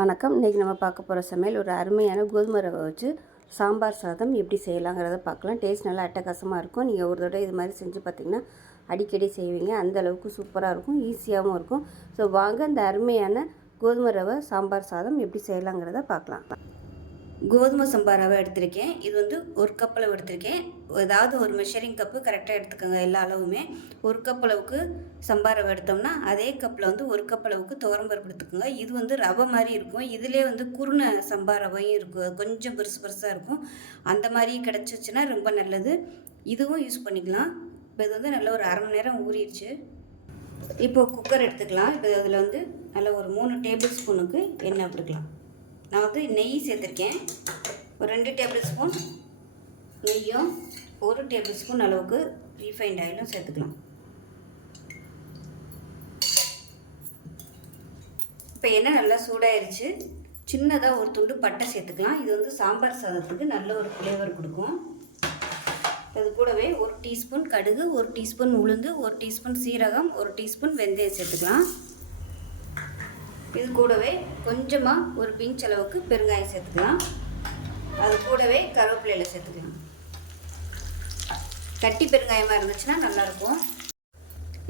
வணக்கம். இன்றைக்கி நம்ம பார்க்க போகிற சமையல் ஒரு அருமையான கோதுமை ரவை வச்சு சாம்பார் சாதம் எப்படி செய்யலாங்கிறத பார்க்கலாம். டேஸ்ட் நல்லா அட்டகாசமாக இருக்கும். நீங்கள் ஒரு தடவை இது மாதிரி செஞ்சு பார்த்திங்கன்னா அடிக்கடி செய்வீங்க. அந்த அளவுக்கு சூப்பராக இருக்கும், ஈஸியாகவும் இருக்கும். ஸோ வாங்க இந்த அருமையான கோதுமை ரவை சாம்பார் சாதம் எப்படி செய்யலாங்கிறத பார்க்கலாம். கோதுமை சம்பா ரவை எடுத்திருக்கேன். இது வந்து ஒரு கப் அளவு எடுத்திருக்கேன். ஏதாவது ஒரு மெஷரிங் கப்பு கரெக்டாக எடுத்துக்கோங்க. எல்லா அளவுமே ஒரு கப் அளவுக்கு சம்பா ரவை எடுத்தோம்னா அதே கப்பில் வந்து ஒரு கப் அளவுக்கு துவரம்பருப்பு எடுத்துக்கோங்க. இது வந்து ரவை மாதிரி இருக்கும். இதிலே வந்து குருணை சம்பா ரவையும் இருக்கும், கொஞ்சம் பெருசு பெருசாக இருக்கும். அந்த மாதிரி கிடச்சிச்சுன்னா ரொம்ப நல்லது. இதுவும் யூஸ் பண்ணிக்கலாம். இப்போ இது வந்து நல்லா ஒரு அரை மணி நேரம் ஊறிடுச்சு. இப்போது குக்கர் எடுத்துக்கலாம். இப்போ அதில் வந்து நல்லா ஒரு 3 டேபிள் ஸ்பூனுக்கு எண்ணெய் விட்டுக்கலாம். நான் வந்து நெய் சேர்த்துருக்கேன். ஒரு 2 டேபிள் ஸ்பூன் நெய்யும் 1 டேபிள் ஸ்பூன் அளவுக்கு ரீஃபைண்ட் ஆயிலும் சேர்த்துக்கலாம். இப்போ எண்ணெய் நல்லா சூடாயிருச்சு. சின்னதாக ஒரு துண்டு பட்டை சேர்த்துக்கலாம். இது வந்து சாம்பார் சாதத்துக்கு நல்ல ஒரு ஃப்ளேவர் கொடுக்கும். அது கூடவே 1 டீஸ்பூன் கடுகு, 1 டீஸ்பூன் உளுந்து, 1 டீஸ்பூன் சீரகம், 1 டீஸ்பூன் வெந்தயம் சேர்த்துக்கலாம். இது கூடவே கொஞ்சமாக ஒரு பிஞ்ச் அளவுக்கு பெருங்காயம் சேர்த்துக்கலாம். அது கூடவே கருவேப்பிலையில் சேர்த்துக்கலாம். கட்டி பெருங்காயமாக இருந்துச்சுன்னா நல்லாயிருக்கும்.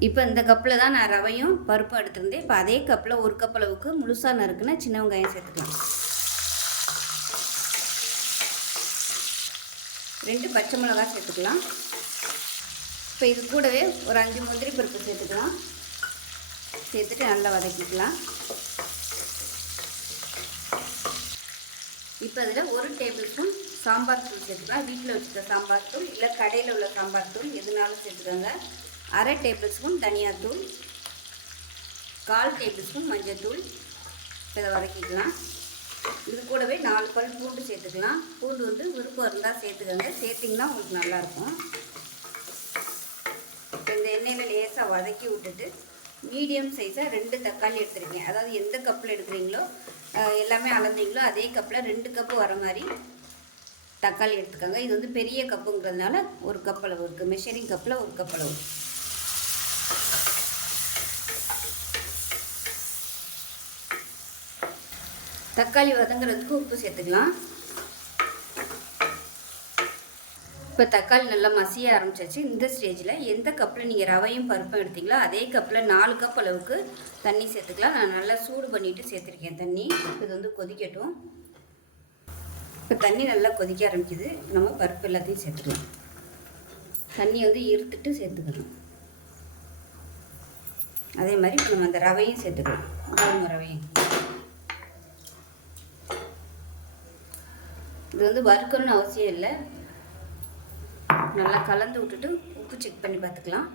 இப்போ இந்த கப்பில் தான் நான் ரவையும் பருப்பும் எடுத்திருந்தேன். இப்போ அதே கப்பில் 1 கப் அளவுக்கு முழுசாக நறுக்குன்னா சின்ன வெங்காயம் சேர்த்துக்கலாம். 2 பச்சை மிளகாய் சேர்த்துக்கலாம். இப்போ இது கூடவே ஒரு 5 முந்திரி பருப்பு சேர்த்துக்கலாம். சேர்த்துட்டு நல்லா வதக்கிக்கலாம். இப்போ அதில் 1 டேபிள் ஸ்பூன் சாம்பார் தூள் சேர்த்துக்கலாம். வீட்டில் வச்சுருக்க சாம்பார் தூள் இல்லை கடையில் உள்ள சாம்பார் தூள் எதுனாலும் சேர்த்துக்கோங்க. அரை டேபிள் ஸ்பூன் தனியாத்தூள், 1/4 டேபிள் ஸ்பூன் மஞ்சள். இதை வதக்கிக்கலாம். இது கூடவே 4 பல் பூண்டு சேர்த்துக்கலாம். பூண்டு வந்து விருப்பம் இருந்தால் சேர்த்துக்கோங்க. சேர்த்திங்கன்னா உங்களுக்கு நல்லாயிருக்கும். இப்போ இந்த எண்ணெயில் லேசாக வதக்கி விட்டுட்டு மீடியம் சைஸாக 2 தக்காளி எடுத்துருக்கேன். அதாவது எந்த கப்பில் எடுக்கிறீங்களோ எல்லாமே அளந்தீங்களோ அதே கப்பில் 2 கப்பு வர மாதிரி தக்காளி எடுத்துக்கோங்க. இது வந்து பெரிய கப்புங்கிறதுனால 1 கப் அளவு இருக்குது. மெஷரிங் கப்பில் 1 கப் அளவு. தக்காளி வதங்குறதுக்கு உப்பு சேர்த்துக்கலாம். இப்போ தக்காளி நல்லா மசிய ஆரம்பிச்சிச்சு. இந்த ஸ்டேஜில் எந்த கப்பில் நீங்கள் ரவையும் பருப்பும் எடுத்தீங்களோ அதே கப்பில் 4 கப் அளவுக்கு தண்ணி சேர்த்துக்கலாம். நான் நல்லா சூடு பண்ணிவிட்டு சேர்த்துருக்கேன் தண்ணி. இது வந்து கொதிக்கட்டும். இப்போ தண்ணி நல்லா கொதிக்க ஆரம்பிக்குது. நம்ம பருப்பு எல்லாத்தையும் சேர்த்துக்கலாம். தண்ணி வந்து இருத்துட்டு சேர்த்துக்கணும். அதே மாதிரி இப்போ நம்ம அந்த ரவையும் சேர்த்துக்கலாம். கோதுமை ரவையும் இது வந்து வறுக்கணும்னு அவசியம் இல்லை. நல்லா கலந்து விட்டுட்டு உப்பு செக் பண்ணி பார்த்துக்கலாம்.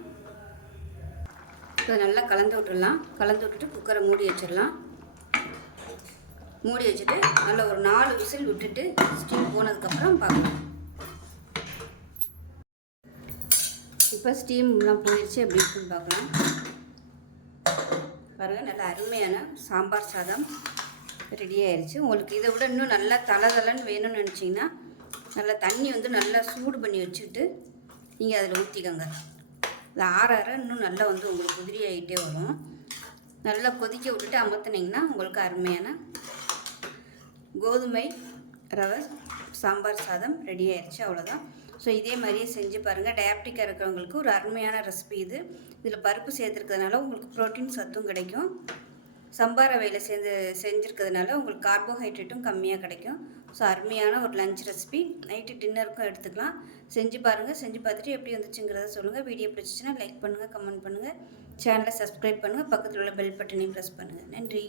இப்போ நல்லா கலந்து விட்டுடலாம். கலந்து விட்டுட்டு குக்கரை மூடி வச்சிடலாம். மூடி வச்சுட்டு நல்லா ஒரு 4 விசில் விட்டுட்டு ஸ்டீம் போனதுக்கப்புறம் பார்க்கலாம். இப்போ ஸ்டீம்லாம் போயிடுச்சு. எப்படி இருக்குன்னு பார்க்கலாம். பாருங்கள், நல்லா அருமையான சாம்பார் சாதம் ரெடி ஆயிடுச்சு. உங்களுக்கு இதை விட இன்னும் நல்லா தளன்னு வேணும்னு நினச்சிங்கன்னா நல்லா தண்ணி வந்து நல்லா சூடு பண்ணி வச்சுக்கிட்டு நீங்கள் அதில் ஊற்றிக்கோங்க. அது ஆற இன்னும் நல்லா வந்து உங்களுக்கு உதிரி ஆகிட்டே வரும். நல்லா கொதிக்க விட்டுட்டு அமர்த்தினீங்கன்னா உங்களுக்கு அருமையான கோதுமை ரவை சாம்பார் சாதம் ரெடி ஆயிடுச்சு. அவ்வளோதான். ஸோ இதே மாதிரியே செஞ்சு பாருங்கள். டயபெட்டிக்காக இருக்கிறவங்களுக்கு ஒரு அருமையான ரெசிபி இது. இதில் பருப்பு சேர்த்துருக்கிறதுனால உங்களுக்கு ப்ரோட்டீன் சத்தும் கிடைக்கும். சம்பா ரவையில் செஞ்சுருக்கிறதுனால உங்களுக்கு கார்போஹைட்ரேட்டும் கம்மியாக கிடைக்கும். ஸோ அருமையான ஒரு லஞ்ச் ரெசிபி. நைட்டு டின்னருக்கும் எடுத்துக்கலாம். செஞ்சு பாருங்கள். செஞ்சு பார்த்துட்டு எப்படி வந்துச்சுங்கிறத சொல்லுங்கள். வீடியோ பிடிச்சிச்சின்னா லைக் பண்ணுங்கள், கமெண்ட் பண்ணுங்கள், சேனலை சப்ஸ்கிரைப் பண்ணுங்கள், பக்கத்தில் உள்ள பெல் பட்டனையும் ப்ரெஸ் பண்ணுங்கள். நன்றி.